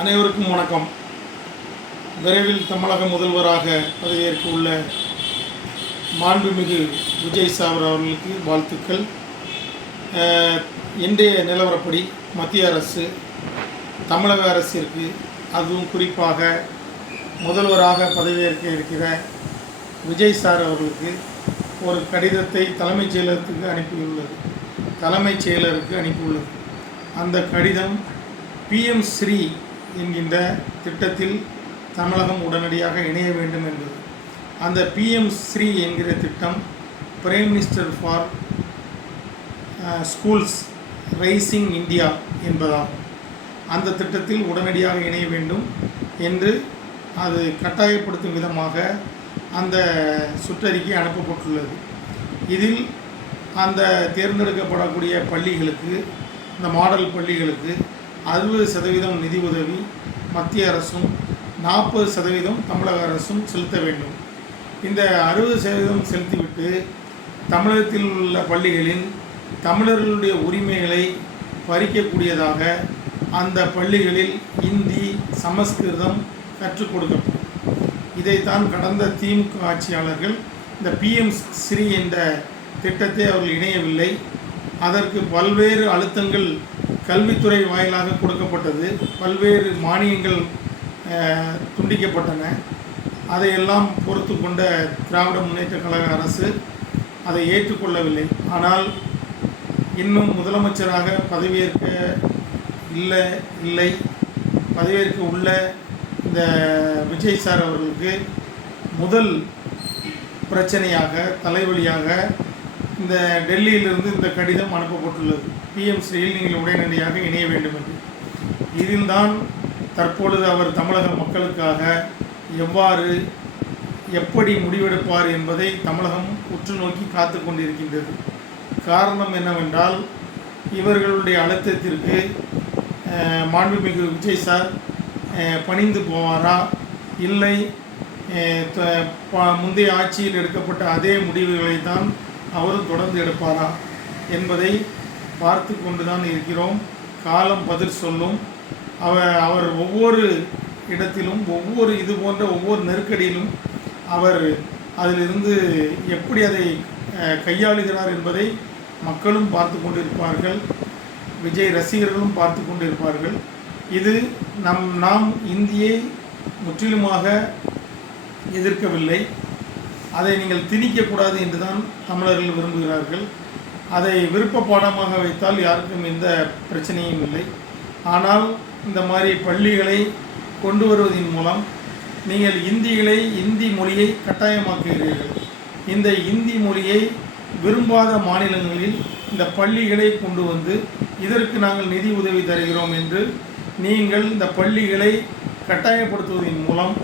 அனைவருக்கும் வணக்கம். விரைவில் தமிழக முதல்வராக பதவியேற்க உள்ள மாண்புமிகு விஜய் சாவர் அவர்களுக்கு வாழ்த்துக்கள். இன்றைய நிலவரப்படி மத்திய அரசு தமிழக அரசிற்கு, அதுவும் குறிப்பாக முதல்வராக பதவியேற்க இருக்கிற விஜய் சார் அவர்களுக்கு ஒரு கடிதத்தை தலைமைச் செயலருக்கு அனுப்பியுள்ளது. அந்த கடிதம் பிஎம் ஸ்ரீ என்கின்ற திட்டத்தில் தமிழகம் உடனடியாக இணைய வேண்டும் என்பது. அந்த பிஎம் ஸ்ரீ என்கிற திட்டம் prime minister for schools rising India என்பதாகும். அந்த திட்டத்தில் உடனடியாக இணைய வேண்டும் என்று அது கட்டாயப்படுத்தும் விதமாக அந்த சுற்றறிக்கை அனுப்பப்பட்டுள்ளது. இதில் அந்த தேர்ந்தெடுக்கப்படக்கூடிய பள்ளிகளுக்கு, இந்த மாடல் பள்ளிகளுக்கு 60% நிதி உதவி மத்திய அரசும் 40% தமிழக அரசும் செலுத்த வேண்டும். இந்த 60% செலுத்திவிட்டு தமிழகத்தில் உள்ள பள்ளிகளில் தமிழர்களுடைய உரிமைகளை பறிக்கக்கூடியதாக அந்த பள்ளிகளில் இந்தி, சமஸ்கிருதம் கற்றுக் கொடுக்கப்படும். இதைத்தான் கடந்த திமுக ஆட்சியாளர்கள் இந்த பிஎம் ஸ்ரீ என்ற திட்டத்தை அவர்கள் இணையவில்லை. அதற்கு பல்வேறு அழுத்தங்கள் கல்வித்துறை வாயிலாக கொடுக்கப்பட்டது. பல்வேறு மானியங்கள் துண்டிக்கப்பட்டன. அதையெல்லாம் பொறுத்து கொண்ட திராவிட முன்னேற்ற கழக அரசு அதை ஏற்றுக்கொள்ளவில்லை. ஆனால் இன்னும் முதலமைச்சராக பதவியேற்க உள்ள இந்த விஜய் சார் அவர்களுக்கு முதல் பிரச்சனையாக, தலைவலியாக இந்த டெல்லியிலிருந்து இந்த கடிதம் அனுப்பப்பட்டுள்ளது. பிஎம் ஸ்ரீயில் நீங்கள் உடனடியாக இணைய வேண்டும் என்று. இதில்தான் தற்பொழுது அவர் தமிழக மக்களுக்காக எப்படி முடிவெடுப்பார் என்பதை தமிழகம் உற்று நோக்கி காத்து கொண்டிருக்கின்றது. காரணம் என்னவென்றால், இவர்களுடைய அழுத்தத்திற்கு மாண்புமிகு விஜய் சார் பணிந்து போவாரா, இல்லை முந்தைய ஆட்சியில் எடுக்கப்பட்ட அதே முடிவுகளை தான் அவரும் தொடர்ந்து எடுப்பாரா என்பதை பார்த்து கொண்டு தான் இருக்கிறோம். காலம் பதில் சொல்லும். அவர் ஒவ்வொரு இடத்திலும், இது போன்ற ஒவ்வொரு நெருக்கடியிலும் அவர் அதிலிருந்து எப்படி அதை கையாளுகிறார் என்பதை மக்களும் பார்த்து கொண்டிருப்பார்கள், விஜய் ரசிகர்களும் பார்த்து கொண்டிருப்பார்கள். இது நாம் இந்தியை முற்றிலுமாக எதிர்க்கவில்லை. அதை நீங்கள் திணிக்கக்கூடாது என்று தான் தமிழர்கள் விரும்புகிறார்கள். அதை விருப்ப பாடமாக வைத்தால் யாருக்கும் எந்த பிரச்சனையும் இல்லை. ஆனால் இந்த மாதிரி பள்ளிகளை கொண்டு வருவதன் மூலம் நீங்கள் இந்தி மொழியை கட்டாயமாக்குகிறீர்கள். இந்த இந்தி மொழியை விரும்பாத மாநிலங்களில் இந்த பள்ளிகளை கொண்டு வந்து இதற்கு நாங்கள் நிதி உதவி தருகிறோம் என்று நீங்கள் இந்த பள்ளிகளை கட்டாயப்படுத்துவதன் மூலம்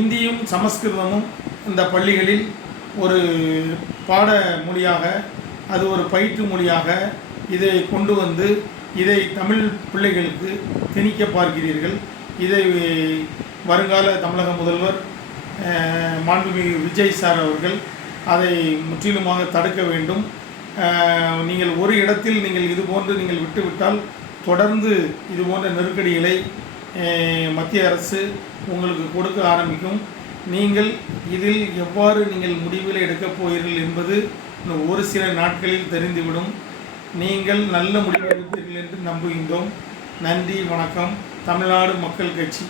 இந்தியும் சமஸ்கிருதமும் இந்த பள்ளிகளில் ஒரு பாட மொழியாக, அது ஒரு பயிற்று மொழியாக இதை கொண்டு வந்து இதை தமிழ் பிள்ளைகளுக்கு திணிக்க பார்க்கிறீர்கள். இதை வருங்கால தமிழக முதல்வர் மாண்புமிகு விஜய் சார் அவர்கள் அதை முற்றிலுமாக தடுக்க வேண்டும். நீங்கள் ஒரு இடத்தில் இதுபோன்று விட்டுவிட்டால் தொடர்ந்து இதுபோன்ற நெருக்கடிகளை மத்திய அரசு உங்களுக்கு கொடுக்க ஆரம்பிக்கும். நீங்கள் இதில் எவ்வாறு முடிவுகளை எடுக்கப் போகிறீர்கள் என்பது இன்னும் ஒரு சில நாட்களில் தெரிந்துவிடும். நீங்கள் நல்ல முடிவு எடுப்பீர்கள் என்று நம்புகின்றோம். நன்றி, வணக்கம். தமிழ்நாடு மக்கள் கட்சி.